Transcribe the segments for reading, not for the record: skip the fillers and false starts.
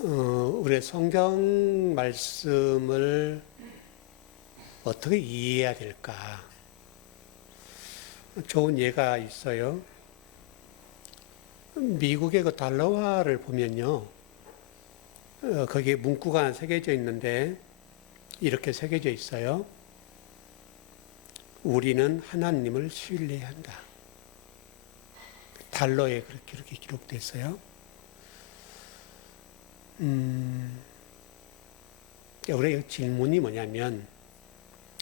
우리의 성경 말씀을 어떻게 이해해야 될까? 좋은 예가 있어요. 미국의 그 달러화를 보면요. 거기에 문구가 하나 새겨져 있는데 이렇게 새겨져 있어요. 우리는 하나님을 신뢰한다. 달러에 그렇게 기록되어 있어요. 우리의 질문이 뭐냐면,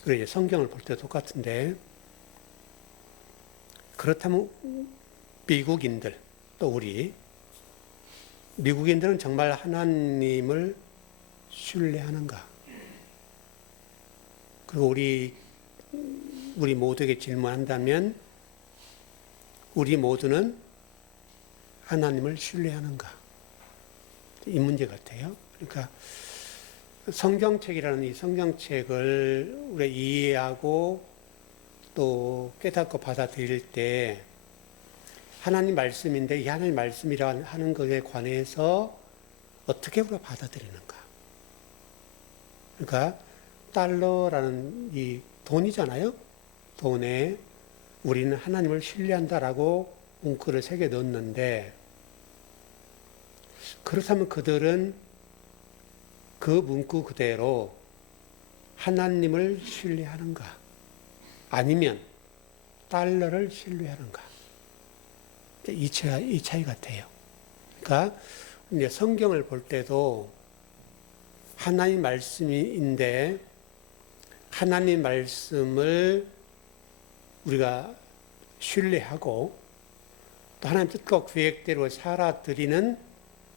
우리 성경을 볼 때 똑같은데, 그렇다면 미국인들, 또 우리, 미국인들은 정말 하나님을 신뢰하는가? 그리고 우리 모두에게 질문한다면, 우리 모두는 하나님을 신뢰하는가? 이 문제 같아요. 그러니까 성경책이라는 이 성경책을 우리가 이해하고 또 깨닫고 받아들일 때 하나님 말씀인데 이 하나님 말씀이라 하는 것에 관해서 어떻게 우리가 받아들이는가? 그러니까 달러라는 이 돈이잖아요. 돈에 우리는 하나님을 신뢰한다라고 문구를 새겨 넣었는데, 그렇다면 그들은 그 문구 그대로 하나님을 신뢰하는가? 아니면 달러를 신뢰하는가? 이 차이 같아요. 그러니까 이제 성경을 볼 때도 하나님 말씀인데 하나님 말씀을 우리가 신뢰하고 또 하나님 뜻과 계획대로 살아드리는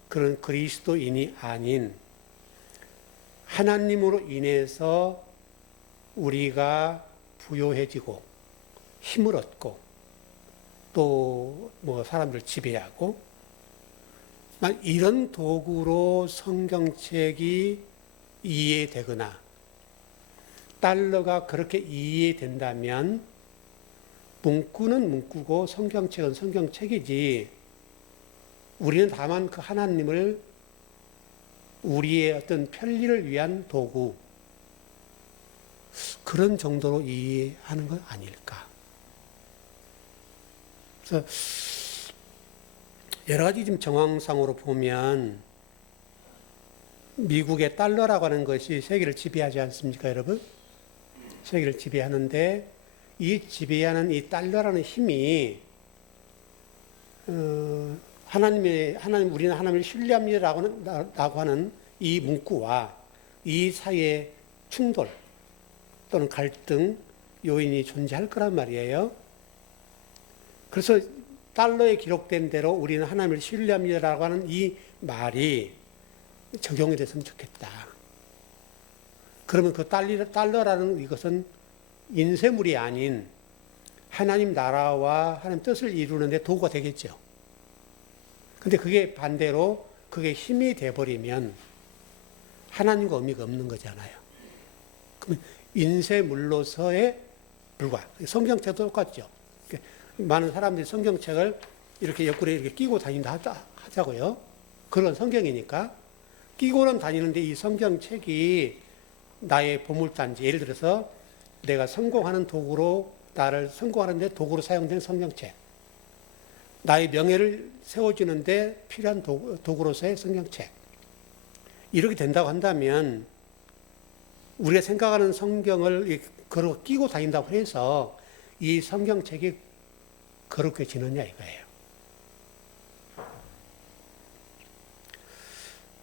그런 그리스도인이 아닌, 하나님으로 인해서 우리가 부요해지고 힘을 얻고 또 뭐 사람들을 지배하고 이런 도구로 성경책이 이해되거나 달러가 그렇게 이해된다면 문구는 문구고 성경책은 성경책이지, 우리는 다만 그 하나님을 우리의 어떤 편리를 위한 도구, 그런 정도로 이해하는 건 아닐까. 그래서 여러 가지 지금 정황상으로 보면 미국의 달러라고 하는 것이 세계를 지배하지 않습니까, 여러분? 세계를 지배하는데 이 지배하는 이 달러라는 힘이 우리는 하나님을 신뢰합니다라고 하는 이 문구와 이 사이의 충돌 또는 갈등 요인이 존재할 거란 말이에요. 그래서 달러에 기록된 대로 우리는 하나님을 신뢰합니다라고 하는 이 말이 적용이 됐으면 좋겠다. 그러면 그 달러라는 이것은 인쇄물이 아닌 하나님 나라와 하나님 뜻을 이루는 데 도구가 되겠죠. 근데 그게 반대로 그게 힘이 돼버리면 하나님과 의미가 없는 거잖아요. 그러면 인쇄물로서의 불과. 성경책도 똑같죠. 많은 사람들이 성경책을 이렇게 옆구리에 이렇게 끼고 다닌다 하자고요. 그건 성경이니까. 끼고는 다니는데 이 성경책이 나의 보물단지, 예를 들어서 내가 성공하는 도구로, 나를 성공하는 데 도구로 사용된 성경책, 나의 명예를 세워주는데 필요한 도구로서의 성경책, 이렇게 된다고 한다면 우리가 생각하는 성경을 끼고 다닌다고 해서 이 성경책이 거룩해지느냐 이거예요.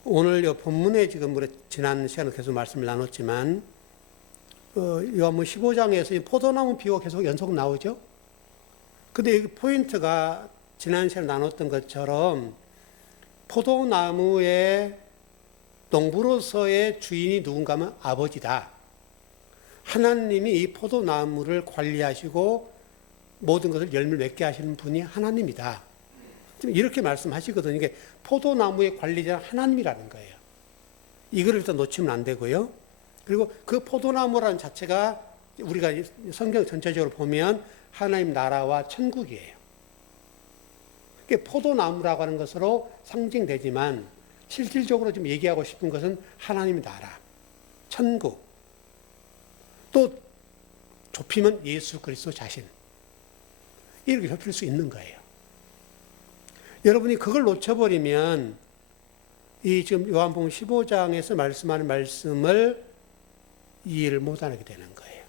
오늘 이 본문에 지금 우리 지난 시간에 계속 말씀을 나눴지만 요한복음 15장에서 포도나무 비유가 계속 연속 나오죠. 근데 이 포인트가 지난 시간에 나눴던 것처럼 포도나무의 농부로서의 주인이 누군가 하면 아버지다. 하나님이 이 포도나무를 관리하시고 모든 것을 열매를 맺게 하시는 분이 하나님이다. 이렇게 말씀하시거든요. 이게 포도나무의 관리자는 하나님이라는 거예요. 이거를 일단 놓치면 안 되고요. 그리고 그 포도나무라는 자체가 우리가 성경 전체적으로 보면 하나님 나라와 천국이에요. 포도나무라고 하는 것으로 상징되지만 실질적으로 좀 얘기하고 싶은 것은 하나님의 나라, 천국, 또 좁히면 예수 그리스도 자신, 이렇게 좁힐 수 있는 거예요. 여러분이 그걸 놓쳐버리면 이 지금 요한복음 15장에서 말씀하는 말씀을 이해를 못하게 되는 거예요.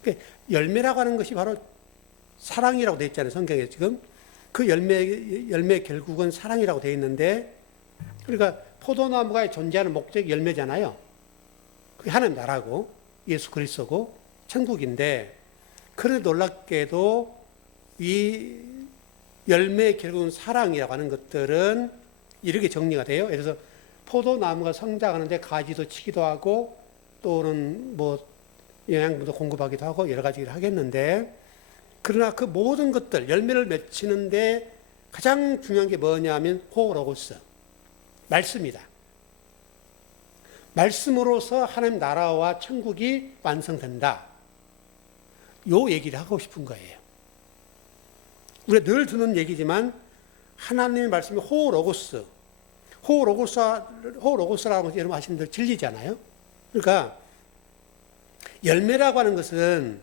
그러니까 열매라고 하는 것이 바로 사랑이라고 되어 있잖아요. 성경에 지금 그 열매 결국은 사랑이라고 되어 있는데, 그러니까 포도나무가 존재하는 목적이 열매잖아요. 그게 하나님 나라고 예수 그리스도고 천국인데, 그런데 놀랍게도 이 열매의 결국은 사랑이라고 하는 것들은 이렇게 정리가 돼요. 예를 들어서 포도나무가 성장하는데 가지도 치기도 하고 또는 뭐 영양분도 공급하기도 하고 여러 가지 일을 하겠는데, 그러나 그 모든 것들 열매를 맺히는데 가장 중요한 게 뭐냐면 호로고스, 말씀이다. 말씀으로서 하나님 나라와 천국이 완성된다. 요 얘기를 하고 싶은 거예요. 우리가 늘 듣는 얘기지만 하나님의 말씀이 호로고스, 호로고스라고 여러분 아시는 대로 진리잖아요. 그러니까 열매라고 하는 것은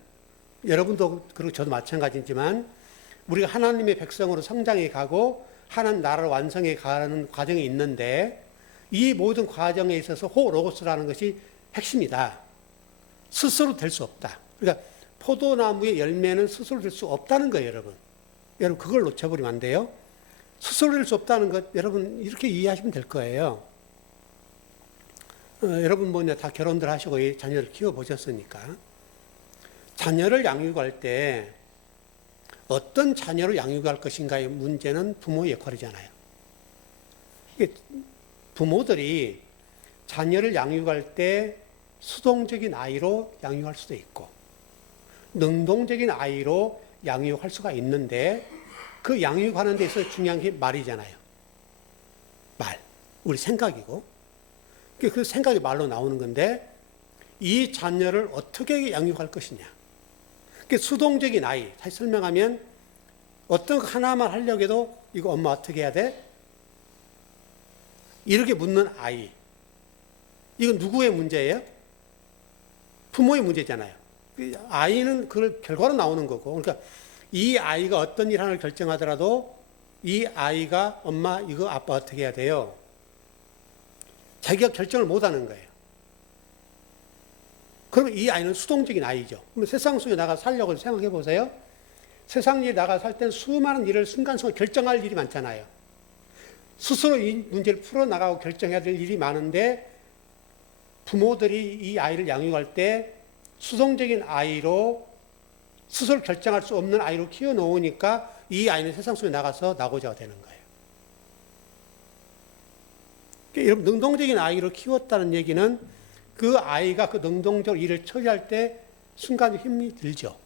여러분도 그리고 저도 마찬가지지만 우리가 하나님의 백성으로 성장해 가고 하나님 나라를 완성해 가는 과정이 있는데, 이 모든 과정에 있어서 호로고스라는 것이 핵심이다. 스스로 될 수 없다. 그러니까 포도나무의 열매는 스스로 될 수 없다는 거예요, 여러분. 여러분 그걸 놓쳐버리면 안 돼요. 스스로 될 수 없다는 것 여러분 이렇게 이해하시면 될 거예요. 여러분 뭐 다 결혼들 하시고 자녀를 키워보셨으니까 자녀를 양육할 때 어떤 자녀를 양육할 것인가의 문제는 부모의 역할이잖아요. 이게 부모들이 자녀를 양육할 때 수동적인 아이로 양육할 수도 있고 능동적인 아이로 양육할 수가 있는데, 그 양육하는 데 있어서 중요한 게 말이잖아요. 말. 우리 생각이고. 그 생각이 말로 나오는 건데, 이 자녀를 어떻게 양육할 것이냐. 수동적인 아이. 다시 설명하면 어떤 거 하나만 하려고 해도 이거 엄마 어떻게 해야 돼? 이렇게 묻는 아이. 이건 누구의 문제예요? 부모의 문제잖아요. 아이는 그 결과로 나오는 거고. 그러니까 이 아이가 어떤 일 하나를 결정하더라도 이 아이가 엄마 이거 아빠 어떻게 해야 돼요? 자기가 결정을 못 하는 거예요. 그러면 이 아이는 수동적인 아이죠. 그럼 세상 속에 나가 살려고 생각해 보세요. 세상에 나가 살 때는 수많은 일을 순간순간 결정할 일이 많잖아요. 스스로 이 문제를 풀어나가고 결정해야 될 일이 많은데, 부모들이 이 아이를 양육할 때 수동적인 아이로 스스로 결정할 수 없는 아이로 키워놓으니까 이 아이는 세상 속에 나가서 낙오자가 되는 거예요. 여러분, 능동적인 아이로 키웠다는 얘기는 그 아이가 그 능동적으로 일을 처리할 때 순간 힘이 들죠.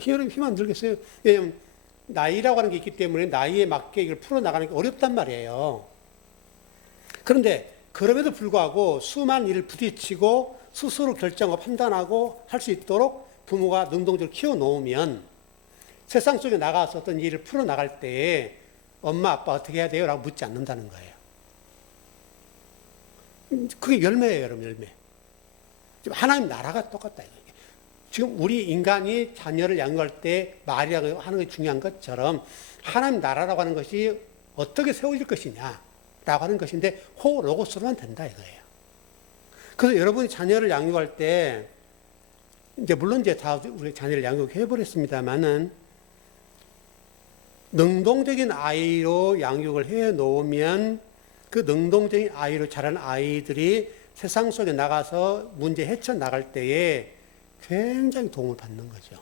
힘 안 들겠어요? 왜냐하면 나이라고 하는 게 있기 때문에 나이에 맞게 이걸 풀어나가는 게 어렵단 말이에요. 그런데 그럼에도 불구하고 수많은 일을 부딪히고 스스로 결정하고 판단하고 할 수 있도록 부모가 능동적으로 키워놓으면 세상 속에 나가서 어떤 일을 풀어나갈 때에 엄마 아빠 어떻게 해야 돼요? 라고 묻지 않는다는 거예요. 그게 열매예요, 여러분, 열매. 지금 하나님 나라가 똑같다. 지금 우리 인간이 자녀를 양육할 때 말이라고 하는 게 중요한 것처럼 하나님 나라라고 하는 것이 어떻게 세워질 것이냐라고 하는 것인데 호로고스로만 된다 이거예요. 그래서 여러분이 자녀를 양육할 때 이제 물론 이제 다 우리 자녀를 양육해 버렸습니다만은 능동적인 아이로 양육을 해 놓으면 그 능동적인 아이로 자란 아이들이 세상 속에 나가서 문제 헤쳐나갈 때에 굉장히 도움을 받는 거죠.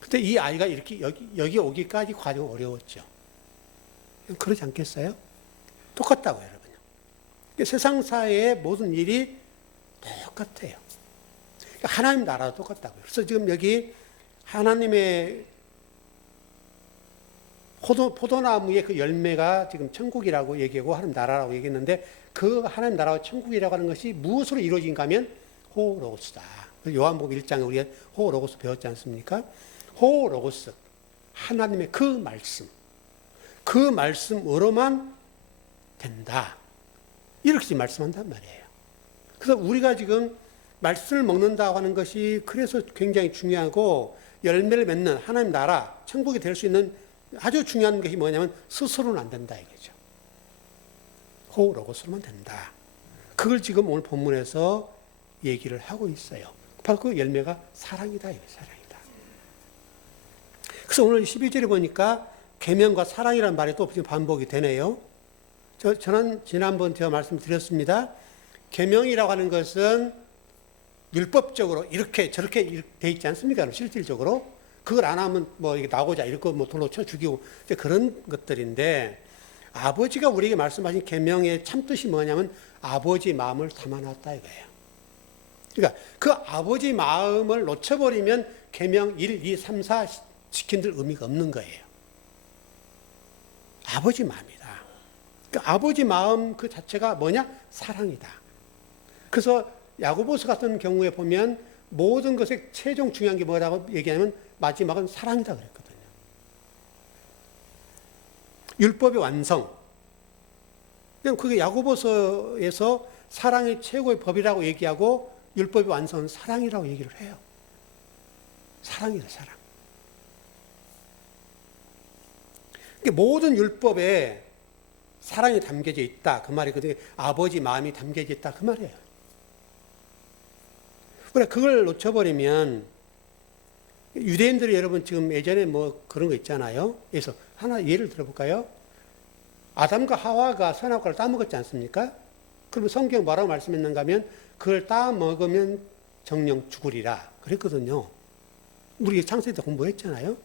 근데 이 아이가 이렇게 여기 오기까지 과정이 어려웠죠. 그러지 않겠어요? 똑같다고요, 여러분. 세상 사회의 모든 일이 똑같아요. 하나님 나라도 똑같다고요. 그래서 지금 여기 하나님의 포도나무의 그 열매가 지금 천국이라고 얘기하고 하나님 나라라고 얘기했는데, 그 하나님 나라와 천국이라고 하는 것이 무엇으로 이루어진가 하면 호로고스다. 요한복음 1장에 우리가 호로고스 배웠지 않습니까? 호로고스, 하나님의 그 말씀, 그 말씀으로만 된다. 이렇게 지금 말씀한단 말이에요. 그래서 우리가 지금 말씀을 먹는다고 하는 것이 그래서 굉장히 중요하고 열매를 맺는 하나님 나라, 천국이 될 수 있는 아주 중요한 것이 뭐냐면 스스로는 안 된다 이거죠. 로고스로만 된다. 그걸 지금 오늘 본문에서 얘기를 하고 있어요. 바로 그 열매가 사랑이다. 사랑이다. 그래서 오늘 12절에 보니까 계명과 사랑이라는 말이 또 반복이 되네요. 저는 지난번 제가 말씀드렸습니다. 계명이라고 하는 것은 율법적으로 이렇게 저렇게 돼 있지 않습니까? 실질적으로 그걸 안 하면 뭐 이게 나고자 이렇게 뭐 돌로 쳐 죽이고 그런 것들인데, 아버지가 우리에게 말씀하신 계명의 참뜻이 뭐냐면 아버지 마음을 담아놨다 이거예요. 그러니까 그 아버지 마음을 놓쳐버리면 계명 1, 2, 3, 4 지킨들 의미가 없는 거예요. 아버지 마음이다. 그러니까 아버지 마음 그 자체가 뭐냐? 사랑이다. 그래서 야고보서 같은 경우에 보면 모든 것의 최종 중요한 게 뭐라고 얘기하냐면 마지막은 사랑이다 그랬거든요. 율법의 완성. 그게 야고보서에서 사랑이 최고의 법이라고 얘기하고 율법의 완성은 사랑이라고 얘기를 해요. 사랑이다, 사랑. 모든 율법에 사랑이 담겨져 있다. 그 말이거든요. 아버지 마음이 담겨져 있다. 그 말이에요. 그래, 그걸 놓쳐버리면 유대인들이 여러분 지금 예전에 뭐 그런 거 있잖아요. 그래서 하나 예를 들어볼까요? 아담과 하와가 선악과를 따먹었지 않습니까? 그러면 성경 뭐라고 말씀했는가 하면 그걸 따먹으면 정령 죽으리라 그랬거든요. 우리 창세기 때 공부했잖아요.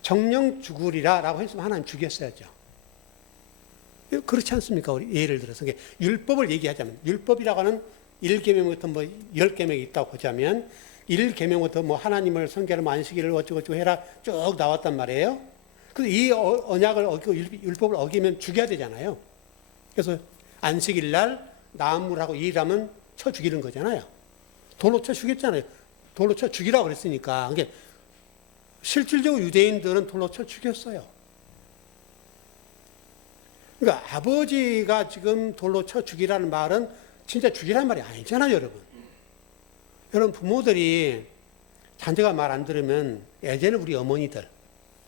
정령 죽으리라 라고 했으면 하나님 죽였어야죠. 그렇지 않습니까? 우리 예를 들어서 율법을 얘기하자면 율법이라고 하는 1계명부터 뭐 10계명이 있다고 보자면 1계명부터 뭐 하나님을 성결하면 안식일을 어쩌고저쩌고 해라 쭉 나왔단 말이에요. 그래서 이 언약을 어기고 율법을 어기면 죽여야 되잖아요. 그래서 안식일 날 나무라고 일하면 쳐 죽이는 거잖아요. 돌로 쳐 죽였잖아요. 돌로 쳐 죽이라고 그랬으니까. 그러니까 실질적으로 유대인들은 돌로 쳐 죽였어요. 그러니까 아버지가 지금 돌로 쳐 죽이라는 말은 진짜 죽이라는 말이 아니잖아요, 여러분. 여러분 부모들이 자녀가 말 안 들으면 예전에 우리 어머니들,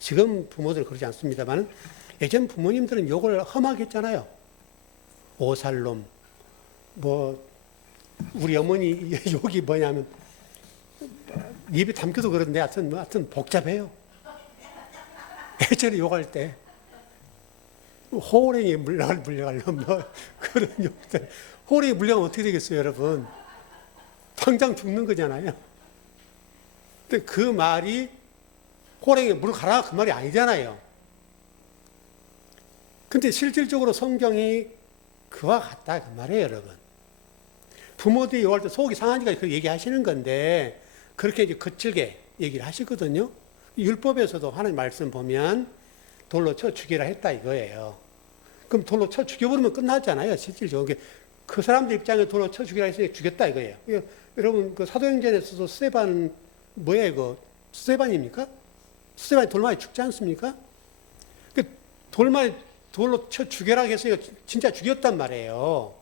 지금 부모들은 그러지 않습니다만 예전 부모님들은 욕을 험하게 했잖아요. 오살놈, 뭐 우리 어머니 욕이 뭐냐면 입에 담겨도 그런데 하여튼 복잡해요. 예전에 욕할 때 호랭이 물려가려면 뭐 그런 욕들. 호랭이 물려가면 어떻게 되겠어요, 여러분? 당장 죽는 거잖아요. 근데 그 말이 호랭이 물 가라 그 말이 아니잖아요. 근데 실질적으로 성경이 그와 같다 그 말이에요, 여러분. 부모들이 욕할 때 속이 상하니까 그 얘기하시는 건데 그렇게 이제 거칠게 얘기를 하시거든요. 율법에서도 하나님 말씀 보면 돌로 쳐 죽이라 했다 이거예요. 그럼 돌로 쳐 죽여버리면 끝나잖아요, 실질적으로. 그 사람들 입장에 돌로 쳐 죽이라 했으니 죽였다 이거예요. 여러분 그 사도행전에서도 스데반 뭐야 이거? 스데반입니까? 스데반이 돌 맞아 죽지 않습니까? 그 돌로 쳐 죽여라 했으니까 진짜 죽였단 말이에요.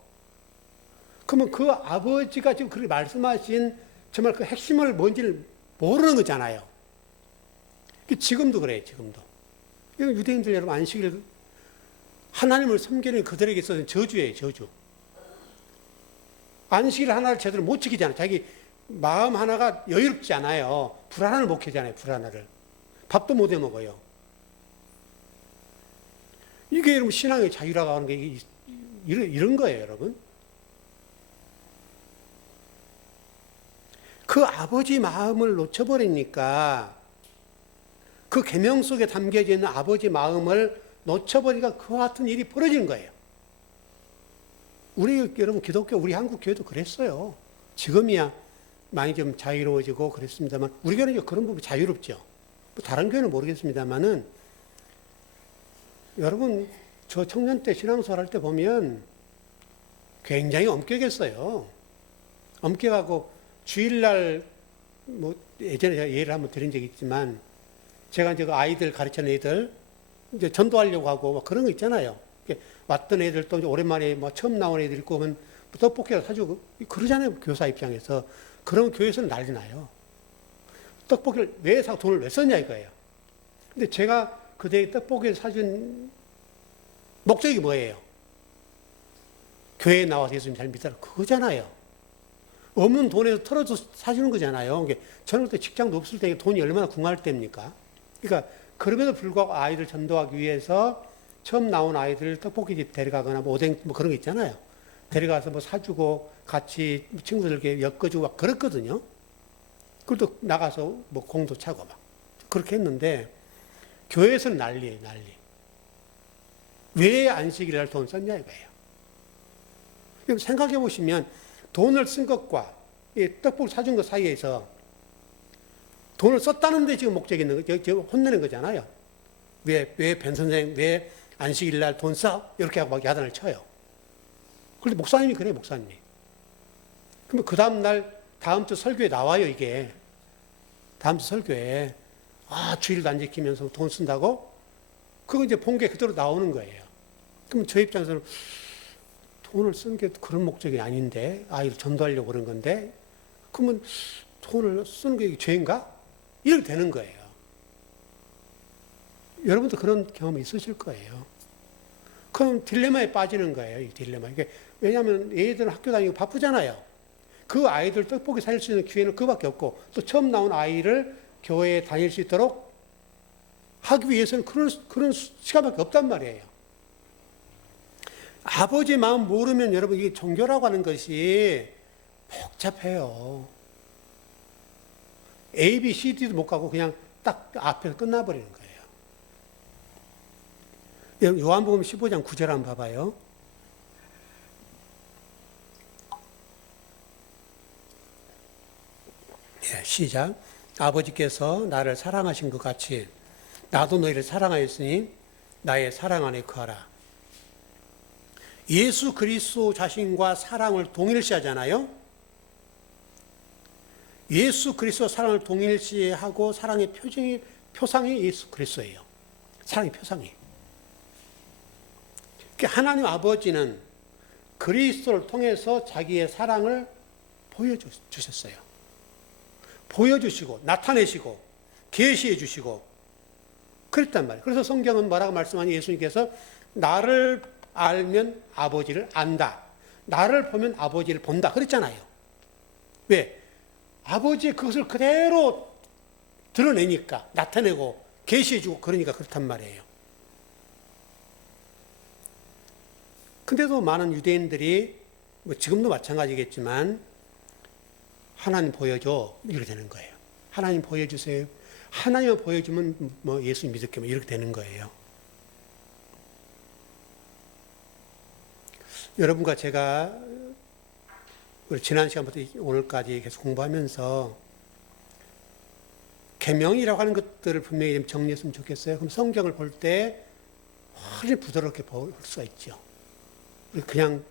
그러면 그 아버지가 지금 그렇게 말씀하신 정말 그 핵심을 뭔지를 모르는 거잖아요. 지금도 그래요, 지금도. 유대인들 여러분 안식일 하나님을 섬기는 그들에게 있어서는 저주예요, 저주. 안식일 하나를 제대로 못 지키잖아요. 자기 마음 하나가 여유롭지 않아요. 불안을 못 켜잖아요, 불안을. 밥도 못 해 먹어요. 이게 여러분 신앙의 자유라고 하는 게 이런 거예요, 여러분. 그 아버지 마음을 놓쳐버리니까 그 계명 속에 담겨져 있는 아버지 마음을 놓쳐버리니까 그와 같은 일이 벌어지는 거예요. 우리 여러분 기독교 우리 한국 교회도 그랬어요. 지금이야 많이 좀 자유로워지고 그랬습니다만 우리 교회는 그런 부분 자유롭죠. 뭐 다른 교회는 모르겠습니다만은 여러분 저 청년 때 신앙생활 할 때 보면 굉장히 엄격했어요. 엄격하고 주일날 뭐 예전에 제가 예를 한번 드린 적이 있지만 제가 이제 그 아이들 가르치는 애들 이제 전도하려고 하고 뭐 그런 거 있잖아요. 왔던 애들도 이제 오랜만에 뭐 처음 나온 애들 있고 하면 떡볶이를 사주고 그러잖아요. 교사 입장에서. 그러면 교회에서는 난리 나요. 떡볶이를 왜 사고 돈을 왜 썼냐 이거예요. 근데 제가 그때 떡볶이를 사준 목적이 뭐예요? 교회에 나와서 예수님 잘 믿어라. 그거잖아요. 없는 돈에서 털어서 사주는 거잖아요. 저는 그때 직장도 없을 때 돈이 얼마나 궁할 때입니까? 그러니까 그럼에도 불구하고 아이들 전도하기 위해서 처음 나온 아이들 떡볶이집 데려가거나 뭐 오뎅 뭐 그런 거 있잖아요. 데려가서 뭐 사주고 같이 친구들에게 엮어주고 막 그랬거든요. 그리고 또 나가서 뭐 공도 차고 막 그렇게 했는데 교회에서는 난리예요, 난리. 왜 안식일날 돈 썼냐 이거예요. 생각해 보시면 돈을 쓴 것과 이 떡볶이 사준 것 사이에서 돈을 썼다는데 지금 목적이 있는 거, 지금 혼내는 거잖아요. 왜 벤 선생 왜 안식일 날 돈 써? 이렇게 하고 막 야단을 쳐요. 그런데 목사님이 그래요, 목사님이. 그러면 그 다음날 다음 주 설교에 나와요, 이게. 다음 주 설교에. 주일도 안 지키면서 돈 쓴다고? 그거 이제 본 게 그대로 나오는 거예요. 그럼 저 입장에서는 돈을 쓴 게 그런 목적이 아닌데, 아이를 전도하려고 그런 건데, 그러면 돈을 쓰는 게 죄인가? 이렇게 되는 거예요. 여러분도 그런 경험이 있으실 거예요. 그럼 딜레마에 빠지는 거예요, 이 딜레마. 왜냐하면 애들은 학교 다니고 바쁘잖아요. 그 아이들 떡볶이 살릴 수 있는 기회는 그밖에 없고, 또 처음 나온 아이를 교회에 다닐 수 있도록 하기 위해서는 그런 시간밖에 없단 말이에요. 아버지 마음 모르면 여러분 이게 종교라고 하는 것이 복잡해요. A, B, C, D도 못 가고 그냥 딱 앞에서 끝나버리는 거예요. 요한복음 15장 9절 한번 봐봐요. 시작. 아버지께서 나를 사랑하신 것 같이 나도 너희를 사랑하였으니 나의 사랑 안에 거하라. 예수 그리스도 자신과 사랑을 동일시하잖아요. 예수 그리스도 사랑을 동일시하고 사랑의 표상이 예수 그리스도예요. 사랑의 표상이. 하나님 아버지는 그리스도를 통해서 자기의 사랑을 보여주셨어요. 보여주시고 나타내시고 계시해 주시고 그랬단 말이에요. 그래서 성경은 뭐라고 말씀하니 예수님께서 나를 알면 아버지를 안다. 나를 보면 아버지를 본다. 그랬잖아요. 왜? 아버지의 그것을 그대로 드러내니까 나타내고 계시해 주고 그러니까 그렇단 말이에요. 근데도 많은 유대인들이 뭐 지금도 마찬가지겠지만 하나님 보여줘 이렇게 되는 거예요. 하나님 보여주세요. 하나님을 보여주면 뭐 예수 믿을게 뭐 이렇게 되는 거예요. 여러분과 제가 우리 지난 시간부터 오늘까지 계속 공부하면서 계명이라고 하는 것들을 분명히 좀 정리했으면 좋겠어요. 그럼 성경을 볼 때 훨씬 부드럽게 볼 수가 있죠. 그냥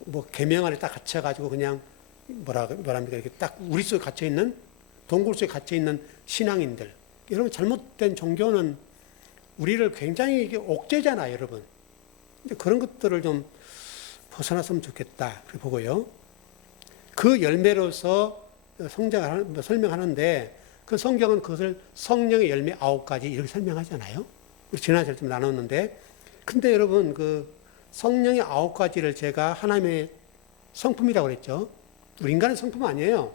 뭐 계명 안에 딱 갇혀가지고 그냥 뭐랍니까 이렇게 딱 우리 속에 갇혀 있는 동굴 속에 갇혀 있는 신앙인들. 여러분 잘못된 종교는 우리를 굉장히 이게 옥죄잖아요, 여러분. 근데 그런 것들을 좀 벗어났으면 좋겠다. 그렇게 보고요. 그 열매로서 설명하는데 그 성경은 그것을 성령의 열매 9가지 이렇게 설명하잖아요. 우리 지난 시간에 좀 나눴는데 근데 여러분 그 성령의 9가지를 제가 하나님의 성품이라고 그랬죠. 우리 인간의 성품 아니에요.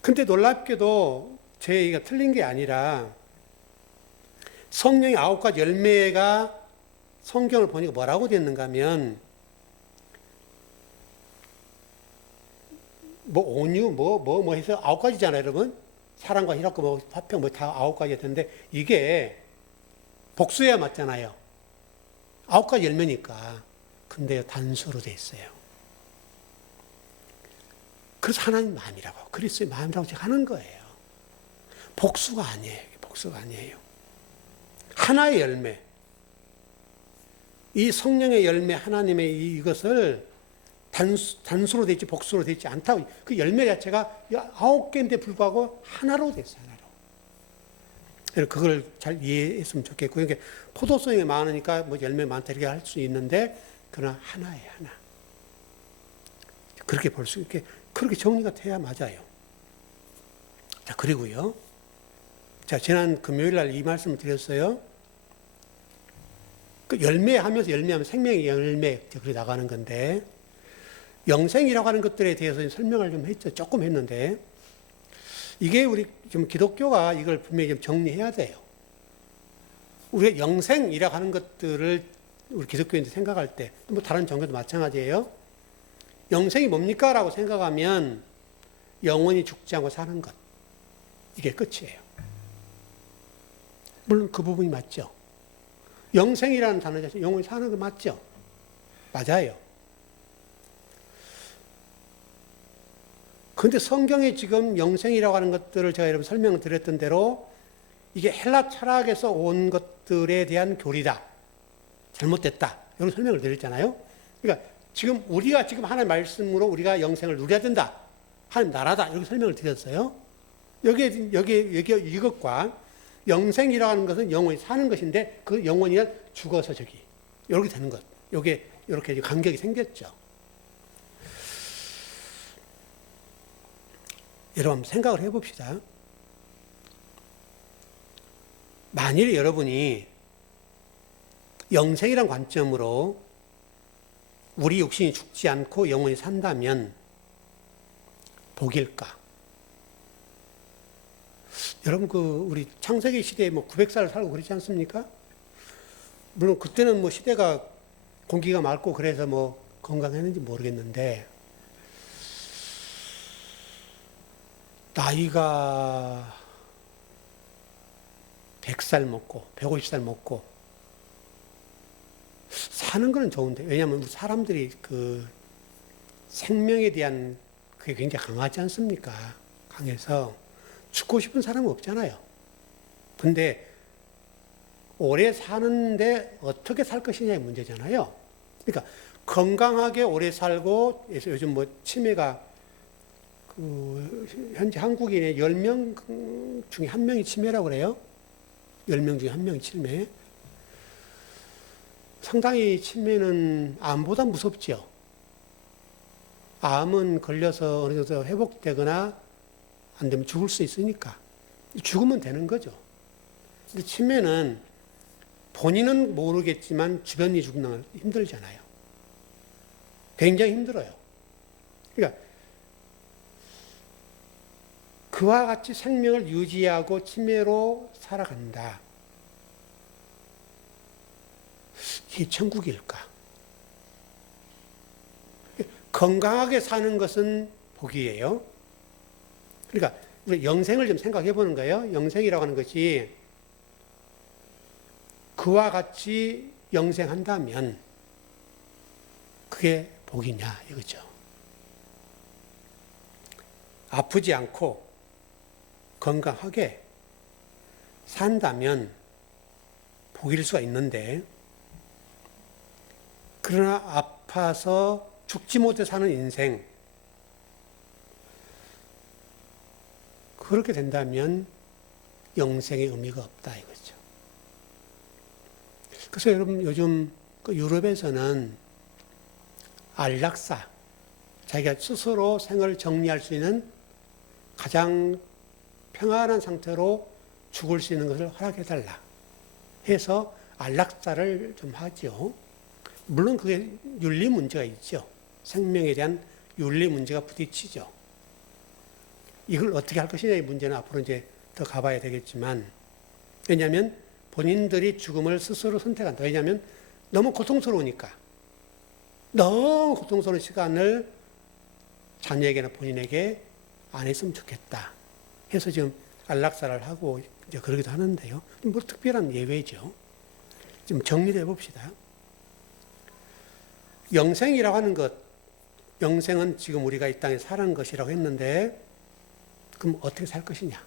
근데 놀랍게도 제 얘기가 틀린 게 아니라 성령의 9가지 열매가 성경을 보니까 뭐라고 되었는가 하면 뭐 온유 뭐 해서 9가지잖아요, 여러분. 사랑과 희락과 뭐 화평 뭐 다 9가지였는데 이게 복수해야 맞잖아요. 9가지 열매니까. 근데 단수로 돼 있어요. 그래서 하나님 마음이라고 그리스도의 마음이라고 제가 하는 거예요. 복수가 아니에요. 복수가 아니에요. 하나의 열매. 이 성령의 열매 하나님의 이것을 단수로 되어 있지 복수로 되어 있지 않다고. 그 열매 자체가 9개인데 불구하고 하나로 되어 있어요. 하나로. 그걸 잘 이해했으면 좋겠고, 그러니까 포도송이 많으니까 뭐 열매 많다 이렇게 할 수 있는데, 그러나 하나예요, 하나. 그렇게 볼 수 있게, 그렇게 정리가 돼야 맞아요. 자, 그리고요. 자, 지난 금요일 날 이 말씀을 드렸어요. 그 열매하면 생명의 열매, 그렇게 나가는 건데, 영생이라고 하는 것들에 대해서 설명을 좀 했죠. 조금 했는데, 이게 우리 좀 기독교가 이걸 분명히 좀 정리해야 돼요. 우리가 영생이라고 하는 것들을 우리 기독교인들이 생각할 때, 뭐 다른 종교도 마찬가지예요. 영생이 뭡니까? 라고 생각하면 영원히 죽지 않고 사는 것. 이게 끝이에요. 물론 그 부분이 맞죠. 영생이라는 단어 자체, 영원히 사는 거 맞죠? 맞아요. 그런데 성경에 지금 영생이라고 하는 것들을 제가 여러분 설명을 드렸던 대로 이게 헬라 철학에서 온 것들에 대한 교리다. 잘못됐다. 이런 설명을 드렸잖아요. 그러니까 우리가 지금 하나님의 말씀으로 우리가 영생을 누려야 된다. 하나님 나라다. 이렇게 설명을 드렸어요. 여기에 이것과 영생이라고 하는 것은 영원히 사는 것인데 그 영원히는 죽어서 이렇게 되는 것. 이게 이렇게 간격이 생겼죠. 여러분 생각을 해봅시다. 만일 여러분이 영생이란 관점으로 우리 육신이 죽지 않고 영원히 산다면 복일까? 여러분 우리 창세기 시대에 900살 살고 그러지 않습니까? 물론 그때는 시대가 공기가 맑고 그래서 건강했는지 모르겠는데 나이가 100살 먹고 150살 먹고 사는 거는 좋은데, 왜냐하면 우리 사람들이 생명에 대한 그게 굉장히 강하지 않습니까? 강해서 죽고 싶은 사람은 없잖아요. 근데 오래 사는데 어떻게 살 것이냐의 문제잖아요. 그러니까 건강하게 오래 살고, 요즘 치매가 현재 한국인의 10명 중에 1명이 치매라고 그래요. 10명 중에 1명이 치매. 상당히 치매는 암보다 무섭죠. 암은 걸려서 어느 정도 회복되거나 안 되면 죽을 수 있으니까. 죽으면 되는 거죠. 근데 치매는 본인은 모르겠지만 주변이 죽는 건 힘들잖아요. 굉장히 힘들어요. 그러니까 그와 같이 생명을 유지하고 치매로 살아간다. 이게 천국일까? 건강하게 사는 것은 복이에요. 그러니까 우리 영생을 좀 생각해 보는 거예요. 영생이라고 하는 것이 그와 같이 영생한다면 그게 복이냐 이거죠. 아프지 않고 건강하게 산다면 복일 수가 있는데, 그러나 아파서 죽지 못해 사는 인생, 그렇게 된다면 영생의 의미가 없다 이거죠. 그래서 여러분 요즘 유럽에서는 안락사, 자기가 스스로 생을 정리할 수 있는 가장 평안한 상태로 죽을 수 있는 것을 허락해달라 해서 안락사를 좀 하죠. 물론 그게 윤리 문제가 있죠. 생명에 대한 윤리 문제가 부딪히죠. 이걸 어떻게 할 것이냐의 문제는 앞으로 이제 더 가봐야 되겠지만, 왜냐하면 본인들이 죽음을 스스로 선택한다. 왜냐하면 너무 고통스러우니까. 너무 고통스러운 시간을 자녀에게나 본인에게 안 했으면 좋겠다 해서 지금 안락사를 하고 이제 그러기도 하는데요. 특별한 예외죠. 좀 정리를 해봅시다. 영생이라고 하는 것, 영생은 지금 우리가 이 땅에 사는 것이라고 했는데, 그럼 어떻게 살 것이냐?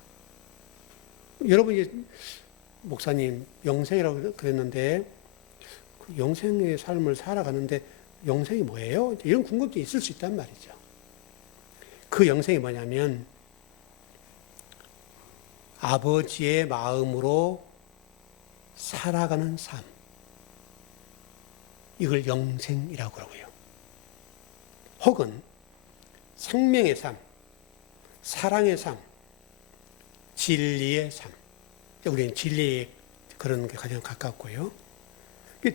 여러분이 목사님 영생이라고 그랬는데 영생의 삶을 살아가는데 영생이 뭐예요? 이런 궁금증이 있을 수 있단 말이죠. 그 영생이 뭐냐면 아버지의 마음으로 살아가는 삶. 이걸 영생이라고 그러고요. 혹은 생명의 삶, 사랑의 삶, 진리의 삶. 우리는 진리에 그런 게 가장 가깝고요.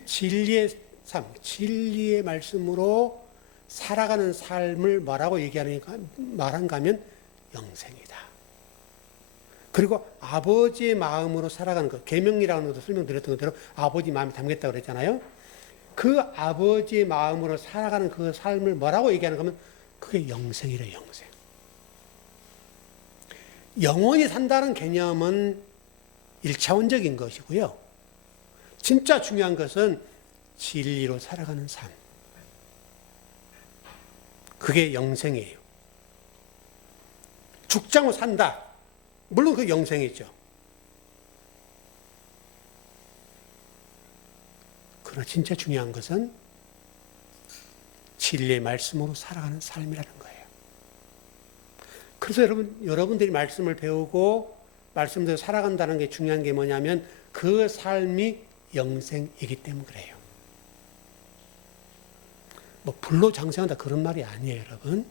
진리의 삶, 진리의 말씀으로 살아가는 삶을 뭐라고 말한가 하면 영생이다. 그리고 아버지의 마음으로 살아가는 것, 계명이라는 것도 설명드렸던 것대로 아버지 마음이 담겼다고 그랬잖아요. 그 아버지의 마음으로 살아가는 그 삶을 뭐라고 얘기하는가 하면 그게 영생이래요, 영생. 영원히 산다는 개념은 1차원적인 것이고요. 진짜 중요한 것은 진리로 살아가는 삶. 그게 영생이에요. 죽지 않고 산다. 물론 그게 영생이죠. 그러나 진짜 중요한 것은 진리의 말씀으로 살아가는 삶이라는 거예요. 그래서 여러분들이 말씀을 배우고 말씀대로 살아간다는 게 중요한 게 뭐냐면 그 삶이 영생이기 때문에 그래요. 뭐 불로장생한다 그런 말이 아니에요, 여러분.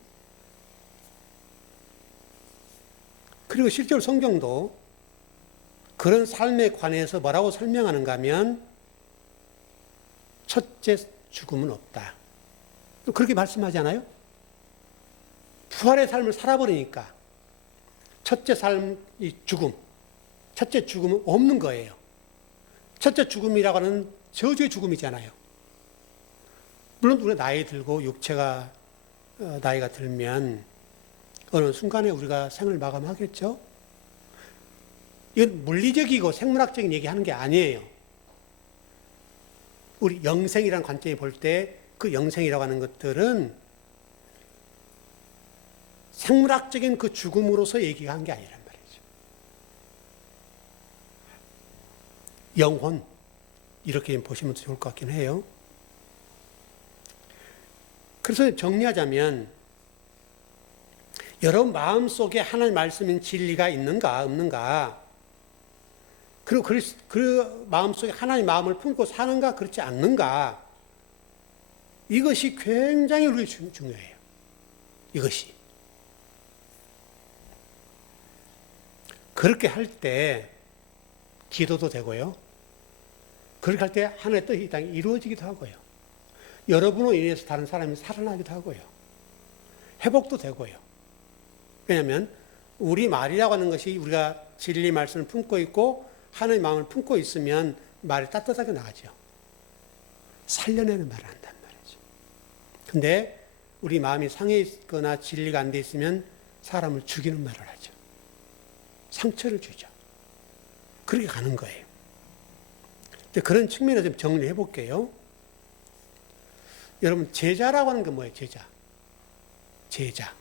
그리고 실제로 성경도 그런 삶에 관해서 뭐라고 설명하는가 하면 첫째 죽음은 없다. 그렇게 말씀하잖아요. 부활의 삶을 살아버리니까 첫째 삶이 죽음, 첫째 죽음은 없는 거예요. 첫째 죽음이라고 하는 저주의 죽음이잖아요. 물론 우리가 나이 들고 육체가 나이가 들면 어느 순간에 우리가 생을 마감하겠죠. 이건 물리적이고 생물학적인 얘기하는 게 아니에요. 우리 영생이라는 관점에 볼 때 그 영생이라고 하는 것들은 생물학적인 그 죽음으로서 얘기한 게 아니란 말이죠. 영혼 이렇게 보시면 좋을 것 같긴 해요. 그래서 정리하자면 여러분 마음속에 하나님 말씀인 진리가 있는가 없는가, 그리고 그 마음속에 하나님 마음을 품고 사는가 그렇지 않는가, 이것이 굉장히 우리에게 중요해요. 이것이. 그렇게 할 때 기도도 되고요. 그렇게 할 때 하나님의 뜻이 이 땅에 이루어지기도 하고요. 여러분으로 인해서 다른 사람이 살아나기도 하고요. 회복도 되고요. 왜냐하면 우리 말이라고 하는 것이 우리가 진리 말씀을 품고 있고 하나님의 마음을 품고 있으면 말이 따뜻하게 나가죠. 살려내는 말을 한단 말이죠. 근데 우리 마음이 상해 있거나 진리가 안 돼 있으면 사람을 죽이는 말을 하죠. 상처를 주죠. 그렇게 가는 거예요. 그런 측면에서 좀 정리해 볼게요. 여러분, 제자라고 하는 게 뭐예요? 제자. 제자.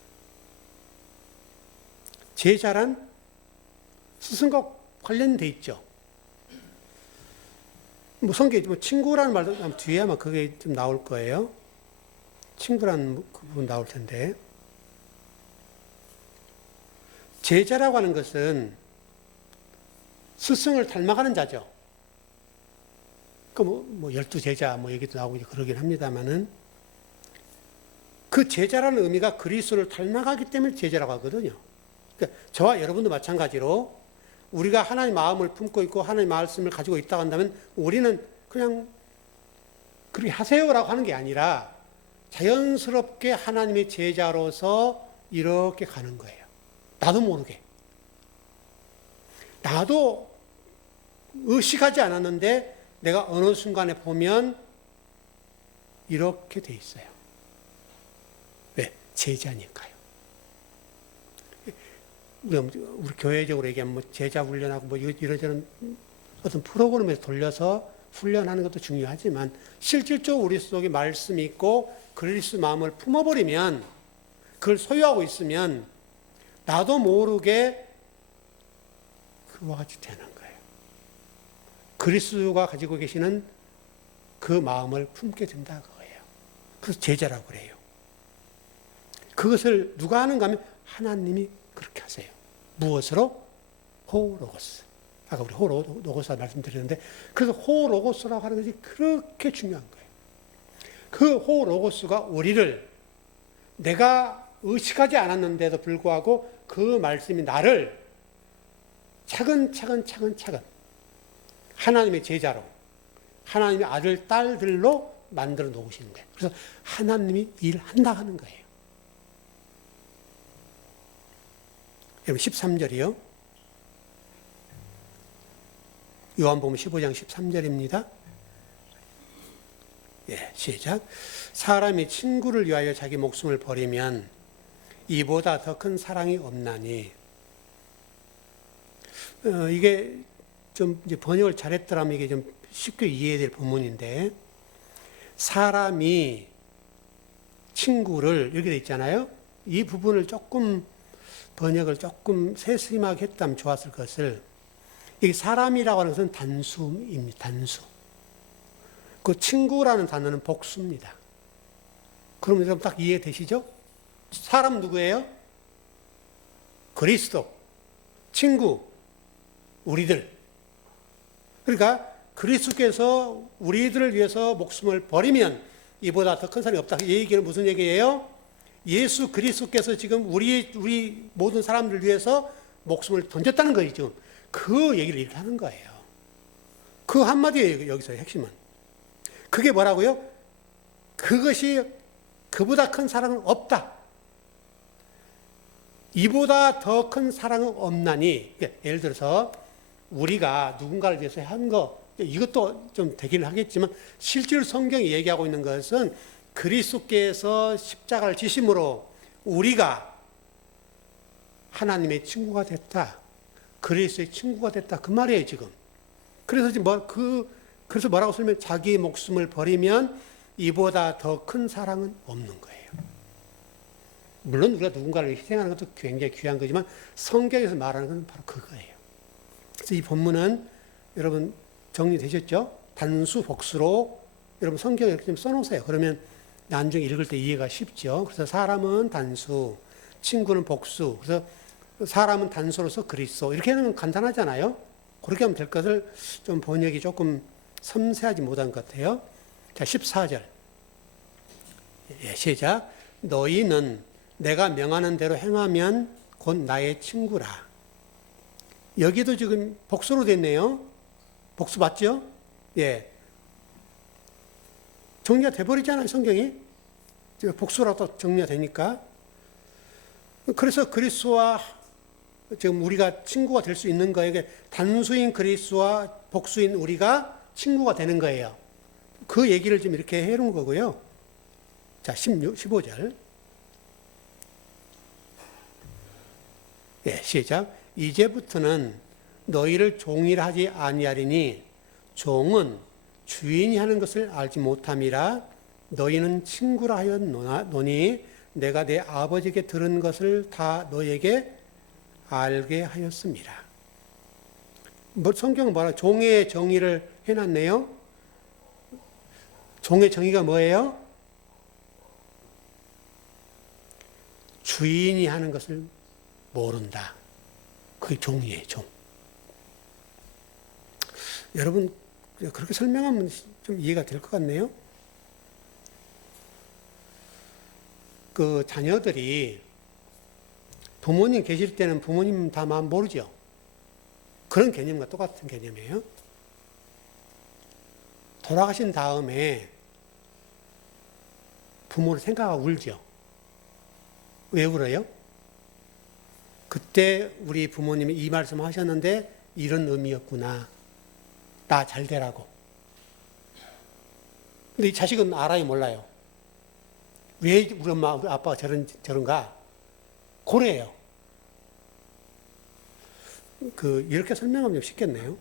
제자란 스승과 관련돼 있죠. 뭐 성경에 뭐 친구라는 말도 뒤에 아마 그게 좀 나올 거예요. 친구라는 그 부분 나올 텐데. 제자라고 하는 것은 스승을 닮아가는 자죠. 그 뭐 12제자 뭐 얘기도 나오고 그러긴 합니다만은 그 제자라는 의미가 그리스도를 닮아가기 때문에 제자라고 하거든요. 그러니까 저와 여러분도 마찬가지로 우리가 하나님의 마음을 품고 있고 하나님의 말씀을 가지고 있다고 한다면 우리는 그냥 그렇게 하세요라고 하는 게 아니라 자연스럽게 하나님의 제자로서 이렇게 가는 거예요. 나도 모르게. 나도 의식하지 않았는데 내가 어느 순간에 보면 이렇게 돼 있어요. 왜? 제자니까요. 우리 교회적으로 얘기하면 뭐 제자 훈련하고 뭐 이런저런 어떤 프로그램에서 돌려서 훈련하는 것도 중요하지만 실질적으로 우리 속에 말씀이 있고 그리스도 마음을 품어버리면 그걸 소유하고 있으면 나도 모르게 그와 같이 되는 거예요. 그리스도가 가지고 계시는 그 마음을 품게 된다 그거예요. 그래서 제자라고 그래요. 그것을 누가 하는가 하면 하나님이 그렇게 하세요. 무엇으로? 호로고스. 아까 우리 호로고스 말씀드렸는데, 그래서 호로고스라고 하는 것이 그렇게 중요한 거예요. 그 호로고스가 우리를, 내가 의식하지 않았는데도 불구하고 그 말씀이 나를 차근차근 하나님의 제자로, 하나님의 아들, 딸들로 만들어 놓으시는 거예요. 그래서 하나님이 일한다 하는 거예요. 여러분 13절이요. 요한복음 15장 13절입니다. 예, 시작. 사람이 친구를 위하여 자기 목숨을 버리면 이보다 더 큰 사랑이 없나니. 이게 좀 이제 번역을 잘했더라면 이게 좀 쉽게 이해될 본문인데, 사람이 친구를, 이렇게 돼 있잖아요. 이 부분을 조금 번역을 조금 세심하게 했다면 좋았을 것을, 이게 사람이라고 하는 것은 단수입니다. 단수. 그 친구라는 단어는 복수입니다. 그럼 여러분 딱 이해되시죠? 사람 누구예요? 그리스도. 친구. 우리들. 그러니까 그리스도께서 우리들을 위해서 목숨을 버리면 이보다 더 큰 사람이 없다. 이 얘기는 무슨 얘기예요? 예수 그리스도께서 지금 우리 모든 사람들을 위해서 목숨을 던졌다는 거예요. 지금 그 얘기를 이렇게 하는 거예요. 그 한마디예요. 여기서 핵심은. 그게 뭐라고요? 그것이 그보다 큰 사랑은 없다. 이보다 더 큰 사랑은 없나니. 예를 들어서 우리가 누군가를 위해서 한 거, 이것도 좀 되긴 하겠지만 실제로 성경이 얘기하고 있는 것은 그리스도께서 십자가를 지심으로 우리가 하나님의 친구가 됐다. 그리스도의 친구가 됐다. 그 말이에요, 지금. 그래서 지금 그래서 뭐라고 쓰면 자기 목숨을 버리면 이보다 더 큰 사랑은 없는 거예요. 물론 우리가 누군가를 희생하는 것도 굉장히 귀한 거지만 성경에서 말하는 건 바로 그거예요. 그래서 이 본문은 여러분 정리되셨죠? 단수 복수로 여러분 성경에 이렇게 좀 써놓으세요. 그러면 나중에 읽을 때 이해가 쉽죠. 그래서 사람은 단수, 친구는 복수. 그래서 사람은 단수로서 그리스도. 이렇게 하면 간단하잖아요. 그렇게 하면 될 것을 좀 번역이 조금 섬세하지 못한 것 같아요. 자, 14절. 예, 시작. 너희는 내가 명하는 대로 행하면 곧 나의 친구라. 여기도 지금 복수로 됐네요. 복수 맞죠? 예. 정리가 돼버리잖아요, 성경이. 복수라도 정리가 되니까. 그래서 그리스도와 지금 우리가 친구가 될 수 있는 거예요. 단수인 그리스도와 복수인 우리가 친구가 되는 거예요. 그 얘기를 좀 이렇게 해놓은 거고요. 자, 15절. 예, 시작. 이제부터는 너희를 종이라 하지 아니하리니 종은 주인이 하는 것을 알지 못함이라. 너희는 친구라 하였노니 내가 내 아버지께 들은 것을 다 너에게 알게 하였습니다. 성경은 뭐라? 종의 정의를 해놨네요. 종의 정의가 뭐예요? 주인이 하는 것을 모른다. 그게 종이에요, 종. 여러분, 그렇게 설명하면 좀 이해가 될 것 같네요. 그 자녀들이 부모님 계실 때는 부모님 다 마음 모르죠. 그런 개념과 똑같은 개념이에요. 돌아가신 다음에 부모를 생각하고 울죠. 왜 울어요? 그때 우리 부모님이 이 말씀 하셨는데 이런 의미였구나. 나 잘 되라고. 근데 이 자식은 알아요, 몰라요? 왜 우리 엄마, 우리 아빠가 저런가? 고래요. 이렇게 설명하면 좀 쉽겠네요.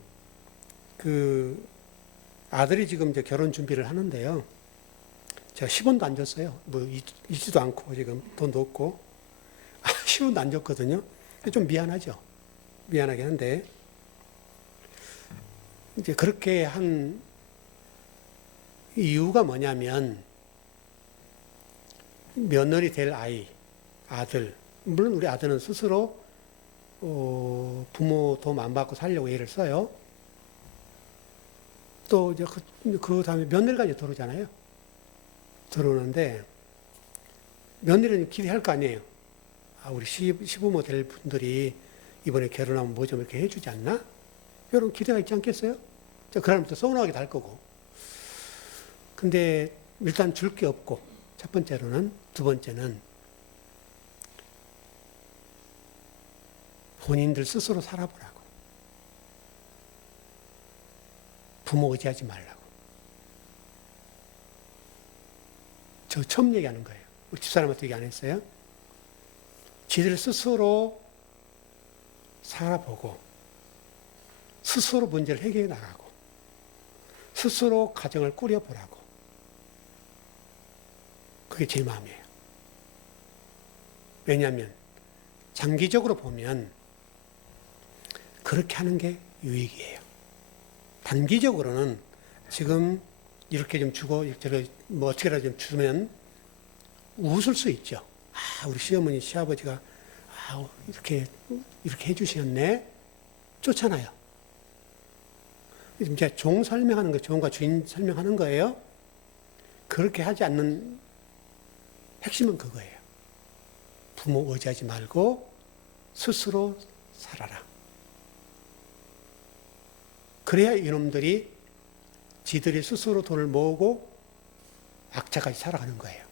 아들이 지금 이제 결혼 준비를 하는데요. 제가 10원도 안 줬어요. 있지도 않고, 지금 돈도 없고. 10원도 안 줬거든요. 좀 미안하죠. 미안하긴 한데. 이제 그렇게 한 이유가 뭐냐면, 며느리 될 아들, 물론 우리 아들은 스스로 부모 도움 안 받고 살려고 애를 써요. 또 이제 그 다음에 며느리가 이제 들어오잖아요. 들어오는데 며느리는 기대할 거 아니에요. 아, 우리 시부모 될 분들이 이번에 결혼하면 뭐 좀 이렇게 해주지 않나? 여러분 기대가 있지 않겠어요? 그 사람부터 서운하게 될 거고. 근데 일단 줄 게 없고, 첫 번째로는, 두 번째는 본인들 스스로 살아보라고. 부모 의지하지 말라고. 저 처음 얘기하는 거예요. 우리 집사람한테 얘기 안 했어요? 지들 스스로 살아보고, 스스로 문제를 해결해 나가고, 스스로 가정을 꾸려보라고. 그게 제 마음이에요. 왜냐하면 장기적으로 보면 그렇게 하는 게 유익이에요. 단기적으로는 지금 이렇게 좀 주고 뭐 어떻게라도 좀 주면 웃을 수 있죠. 아, 우리 시어머니 시아버지가 이렇게 해주셨네. 좋잖아요. 이제 종 설명하는 거, 종과 주인 설명하는 거예요. 그렇게 하지 않는 핵심은 그거예요. 부모 의지하지 말고 스스로 살아라. 그래야 이놈들이 지들이 스스로 돈을 모으고 악착같이 살아가는 거예요.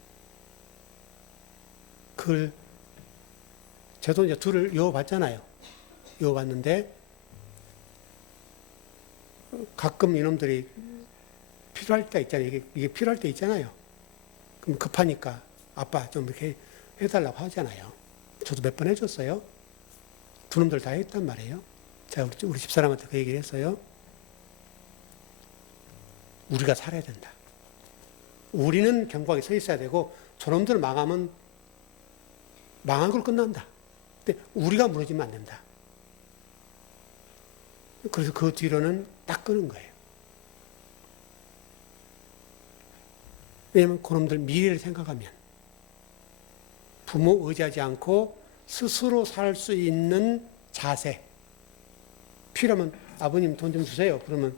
그걸 저도 이제 둘을 이어봤잖아요. 이어봤는데 가끔 이놈들이 필요할 때 있잖아요. 이게 필요할 때 있잖아요. 그럼 급하니까 아빠 좀 이렇게 해달라고 하잖아요. 저도 몇 번 해줬어요. 두 놈들 다 했단 말이에요. 제가 우리 집사람한테 그 얘기를 했어요. 우리가 살아야 된다. 우리는 견고하게 서 있어야 되고 저놈들 망하면 망한 걸 끝난다. 근데 우리가 무너지면 안 된다. 그래서 그 뒤로는 딱 끄는 거예요. 왜냐하면 그놈들 미래를 생각하면 부모 의지하지 않고 스스로 살 수 있는 자세. 필요하면 아버님 돈 좀 주세요. 그러면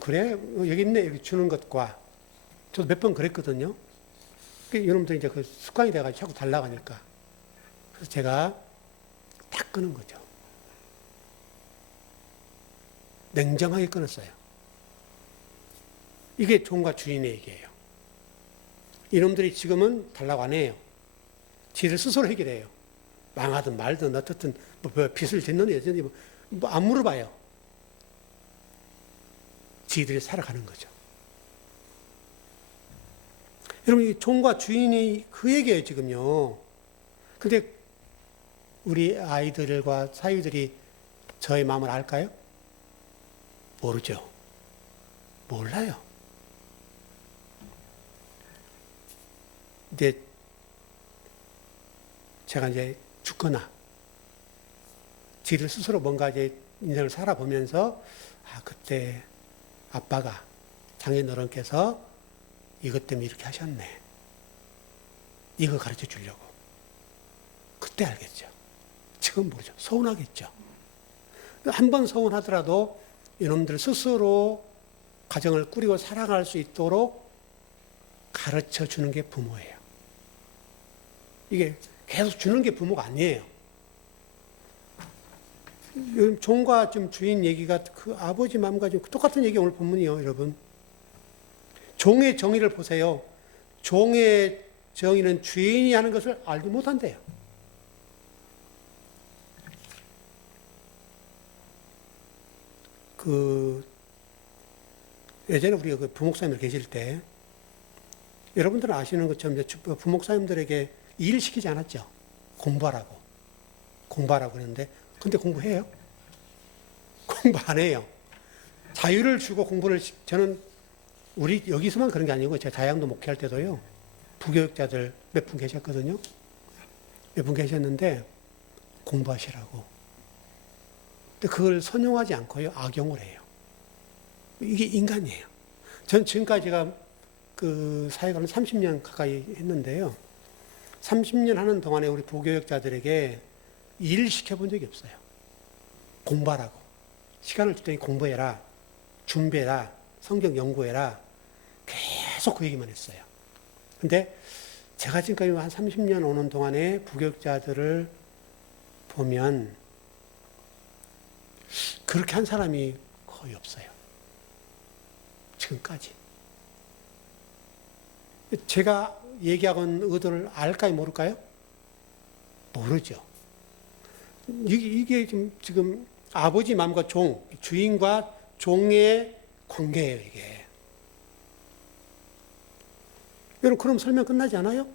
그래? 여기 있네. 여기 주는 것과. 저도 몇 번 그랬거든요. 이놈들이 이제 그 습관이 돼가지고 자꾸 달라가니까. 그래서 제가 딱 끄는 거죠. 냉정하게 끊었어요. 이게 종과 주인의 얘기예요. 이놈들이 지금은 달라고 안 해요. 지들 스스로 해결해요. 망하든 말든 어떻든 뭐 빚을 짓는 여전히 뭐 안 물어봐요. 지들이 살아가는 거죠. 여러분, 이 종과 주인이 그 얘기예요, 지금요. 근데 우리 아이들과 사위들이 저의 마음을 알까요? 모르죠. 몰라요. 근데 제가 이제 죽거나 지들 스스로 뭔가 이제 인생을 살아보면서 그때 아빠가 장인어른께서 이것 때문에 이렇게 하셨네. 이거 가르쳐 주려고. 그때 알겠죠. 지금 모르죠. 서운하겠죠. 한 번 서운하더라도 이놈들 스스로 가정을 꾸리고 살아갈 수 있도록 가르쳐 주는 게 부모예요. 이게 계속 주는 게 부모가 아니에요. 종과 좀 주인 얘기가 그 아버지 마음과 좀 똑같은 얘기 오늘 본문이요, 여러분. 종의 정의를 보세요. 종의 정의는 주인이 하는 것을 알지 못한대요. 예전에 우리가 그 부목사님들 계실 때 여러분들은 아시는 것처럼 부목사님들에게 일을 시키지 않았죠. 공부하라고 그러는데 근데 공부해요? 공부 안 해요. 자유를 주고 공부를 저는 우리 여기서만 그런 게 아니고 제가 자양도 목회할 때도요. 부교육자들 몇 분 계셨거든요. 몇 분 계셨는데 공부하시라고. 근데 그걸 선용하지 않고요. 악용을 해요. 이게 인간이에요. 전 지금까지 제가 그 사회관을 30년 가까이 했는데요. 30년 하는 동안에 우리 부교육자들에게 일 시켜본 적이 없어요. 공부하라고. 시간을 줄 테니 공부해라. 준비해라. 성경 연구해라. 계속 그 얘기만 했어요. 근데 제가 지금까지 한 30년 오는 동안에 부교육자들을 보면 그렇게 한 사람이 거의 없어요. 지금까지. 제가 얘기하건 의도를 알까요, 모를까요? 모르죠. 이게 지금 아버지 마음과 종, 주인과 종의 관계예요, 이게. 여러분, 그럼 설명 끝나지 않아요?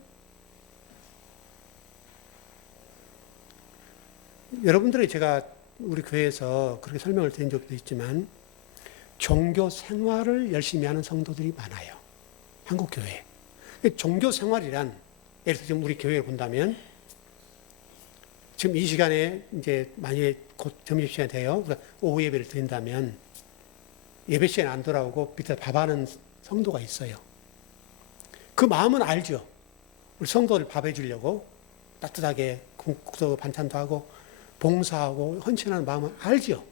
여러분들이 제가 우리 교회에서 그렇게 설명을 드린 적도 있지만, 종교 생활을 열심히 하는 성도들이 많아요. 한국 교회. 종교 생활이란, 예를 들어서 지금 우리 교회를 본다면, 지금 이 시간에 이제 만약에 곧 점심시간이 돼요. 오후 예배를 드린다면, 예배 시간에 안 돌아오고 밑에 밥하는 성도가 있어요. 그 마음은 알죠. 우리 성도를 밥해 주려고 따뜻하게 국도 반찬도 하고 봉사하고 헌신하는 마음은 알죠.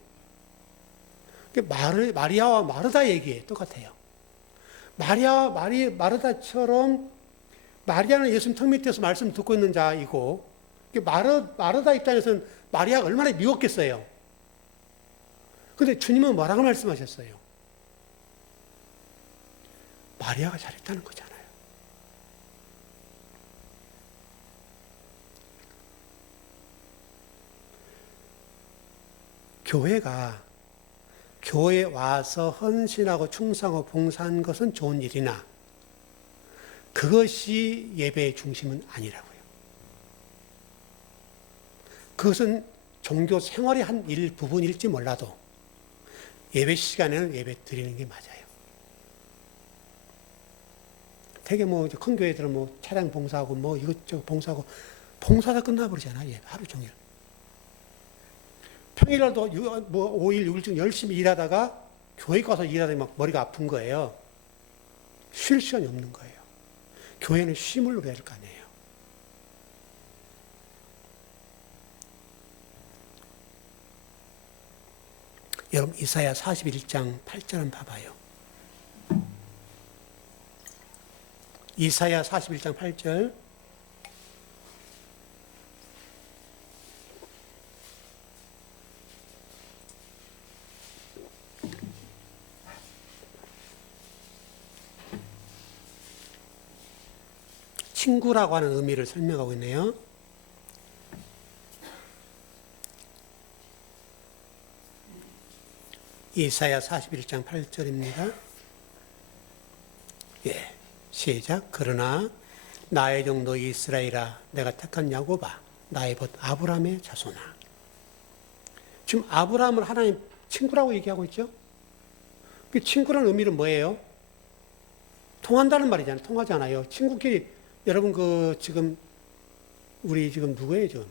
마리아와 마르다 얘기에 똑같아요. 마리아와 마르다처럼 마리아는 예수님 턱 밑에서 말씀 듣고 있는 자이고 마르다 입장에서는 마리아가 얼마나 미웠겠어요. 그런데 주님은 뭐라고 말씀하셨어요? 마리아가 잘했다는 거잖아요. 교회가 교회에 와서 헌신하고 충성하고 봉사하는 것은 좋은 일이나 그것이 예배의 중심은 아니라고요. 그것은 종교 생활의 한 일부분일지 몰라도 예배 시간에는 예배 드리는 게 맞아요. 되게 큰 교회들은 차량 봉사하고 이것저것 봉사하고 봉사가 끝나버리잖아요. 예, 하루 종일. 평일날도 5일, 6일쯤 열심히 일하다가 교회 가서 일하다 막 머리가 아픈 거예요. 쉴 시간이 없는 거예요. 교회는 쉼을 누려야 될 거 아니에요. 여러분 이사야 41장 8절 한번 봐봐요. 이사야 41장 8절. 친구라고 하는 의미를 설명하고 있네요. 이사야 41장 8절입니다. 예, 시작. 그러나 나의 종도 이스라엘아, 내가 택한 야곱아, 나의 벗 아브라함의 자손아. 지금 아브라함을 하나님 친구라고 얘기하고 있죠. 그 친구라는 의미는 뭐예요? 통한다는 말이잖아요. 통하잖아요. 친구끼리 여러분 우리 지금 누구예요 지금?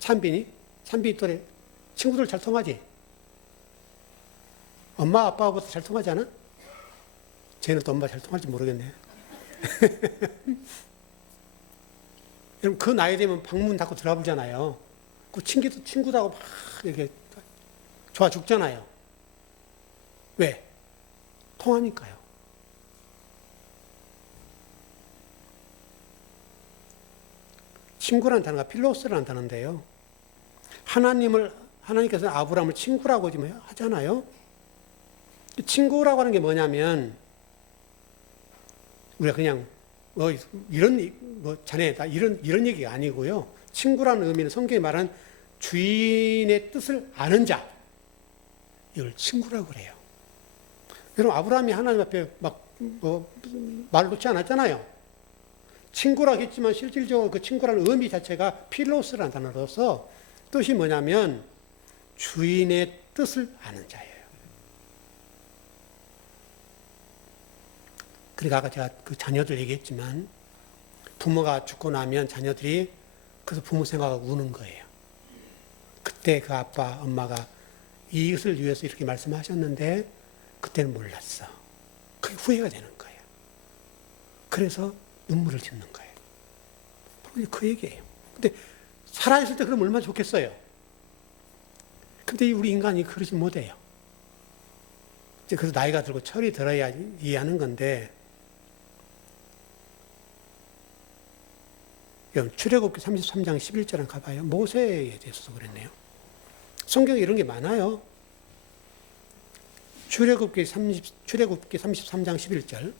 찬빈이 또래 친구들 잘 통하지? 엄마 아빠하고도 잘 통하지 않아? 쟤는 또 엄마 잘 통할지 모르겠네. 여러분 그 나이 되면 방문 닫고 들어가 보잖아요. 그 친구들하고 막 이렇게 좋아 죽잖아요. 왜? 통하니까요. 친구라는 단어가 필로스라는 단어인데요. 하나님께서는 아브라함을 친구라고 지금 하잖아요. 친구라고 하는 게 뭐냐면, 우리가 그냥, 자네다, 이런 얘기가 아니고요. 친구라는 의미는 성경이 말하는 주인의 뜻을 아는 자. 이걸 친구라고 그래요. 여러분, 아브라함이 하나님 앞에 말 놓지 않았잖아요. 친구라고 했지만 실질적으로 그 친구라는 의미 자체가 필로스라는 단어로서 뜻이 뭐냐면 주인의 뜻을 아는 자예요. 그러니까 아까 제가 그 자녀들 얘기했지만 부모가 죽고 나면 자녀들이 그래서 부모 생각하고 우는 거예요. 그때 그 아빠, 엄마가 이것을 위해서 이렇게 말씀하셨는데 그때는 몰랐어. 그게 후회가 되는 거예요. 그래서 눈물을 짓는 거예요. 그 얘기예요. 근데 살아있을 때 그럼 얼마나 좋겠어요. 근데 우리 인간이 그러지 못해요. 이제 그래서 나이가 들고 철이 들어야 이해하는 건데, 출애굽기 33장 11절을 가봐요. 모세에 대해서 그랬네요. 성경에 이런 게 많아요. 출애굽기 33장 11절.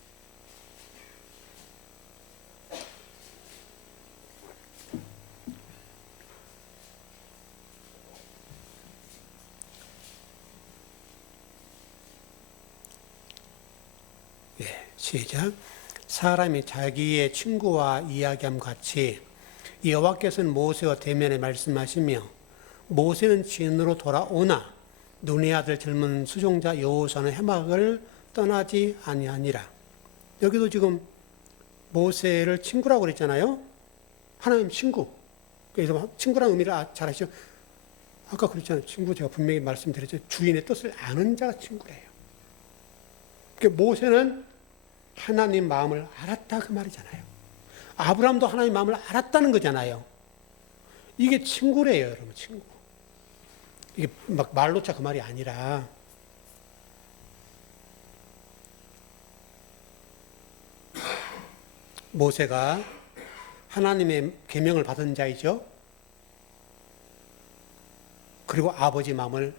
시작. 사람이 자기의 친구와 이야기함 같이 여호와께서는 모세와 대면에 말씀하시며 모세는 진으로 돌아오나 눈의 아들 젊은 수종자 여호수아는 해막을 떠나지 아니하니라. 여기도 지금 모세를 친구라고 그랬잖아요. 하나님 친구. 그래서 친구라는 의미를 잘 아시죠? 아까 그랬잖아요. 친구 제가 분명히 말씀드렸죠. 주인의 뜻을 아는 자가 친구래요. 그러니까 모세는 하나님 마음을 알았다 그 말이잖아요. 아브라함도 하나님 마음을 알았다는 거잖아요. 이게 친구래요, 여러분, 친구. 이게 막 말로차 그 말이 아니라 모세가 하나님의 계명을 받은 자이죠. 그리고 아버지 마음을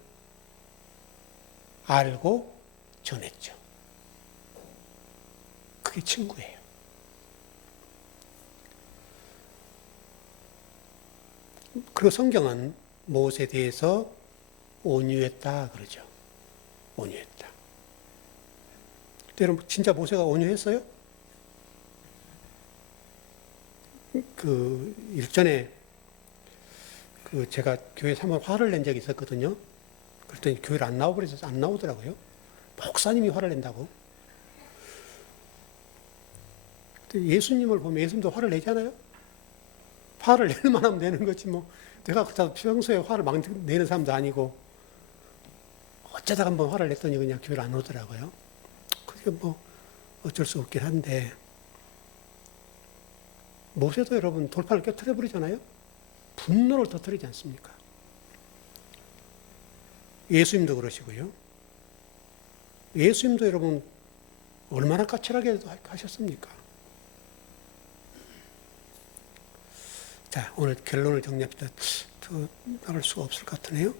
알고 전했죠. 그게 친구예요. 그리고 성경은 모세에 대해서 온유했다 그러죠. 온유했다. 여러분 진짜 모세가 온유했어요? 일전에 제가 교회에서 한번 화를 낸 적이 있었거든요. 그랬더니 교회를 안 나오고 그래서 안 나오더라고요. 목사님이 화를 낸다고. 예수님을 보면 예수님도 화를 내잖아요. 화를 내는 만하면 내는 거지 뭐. 내가 그렇다고 평소에 화를 막 내는 사람도 아니고 어쩌다가 한번 화를 냈더니 그냥 교회를 안 오더라고요. 그게 뭐 어쩔 수 없긴 한데 모세도 여러분 돌판을 깨트려 버리잖아요. 분노를 터뜨리지 않습니까? 예수님도 그러시고요. 예수님도 여러분 얼마나 까칠하게 하셨습니까? 자, 오늘 결론을 정리합시다. 더 나갈 수가 없을 것 같으네요.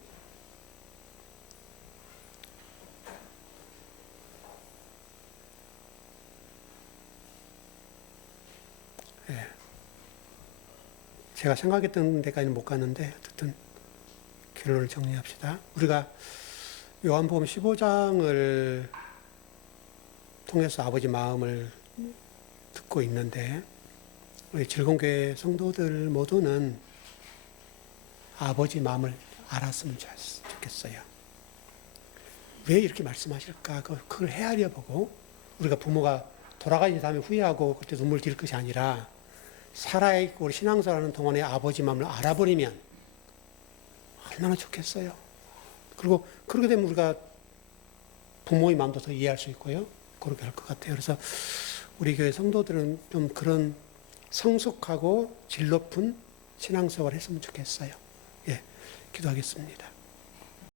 네. 제가 생각했던 데까지는 못 갔는데 어쨌든 결론을 정리합시다. 우리가 요한복음 15장을 통해서 아버지 마음을 듣고 있는데 우리 즐거운교회 성도들 모두는 아버지 마음을 알았으면 좋겠어요. 왜 이렇게 말씀하실까? 그걸 헤아려 보고 우리가 부모가 돌아가신 다음에 후회하고 그때 눈물 질 것이 아니라 살아있고 우리 신앙생활하는 동안에 아버지 마음을 알아버리면 얼마나 좋겠어요. 그리고 그렇게 되면 우리가 부모의 마음도 더 이해할 수 있고요. 그렇게 할 것 같아요. 그래서 우리 교회 성도들은 좀 그런 성숙하고 질 높은 신앙생활을 했으면 좋겠어요. 예, 기도하겠습니다.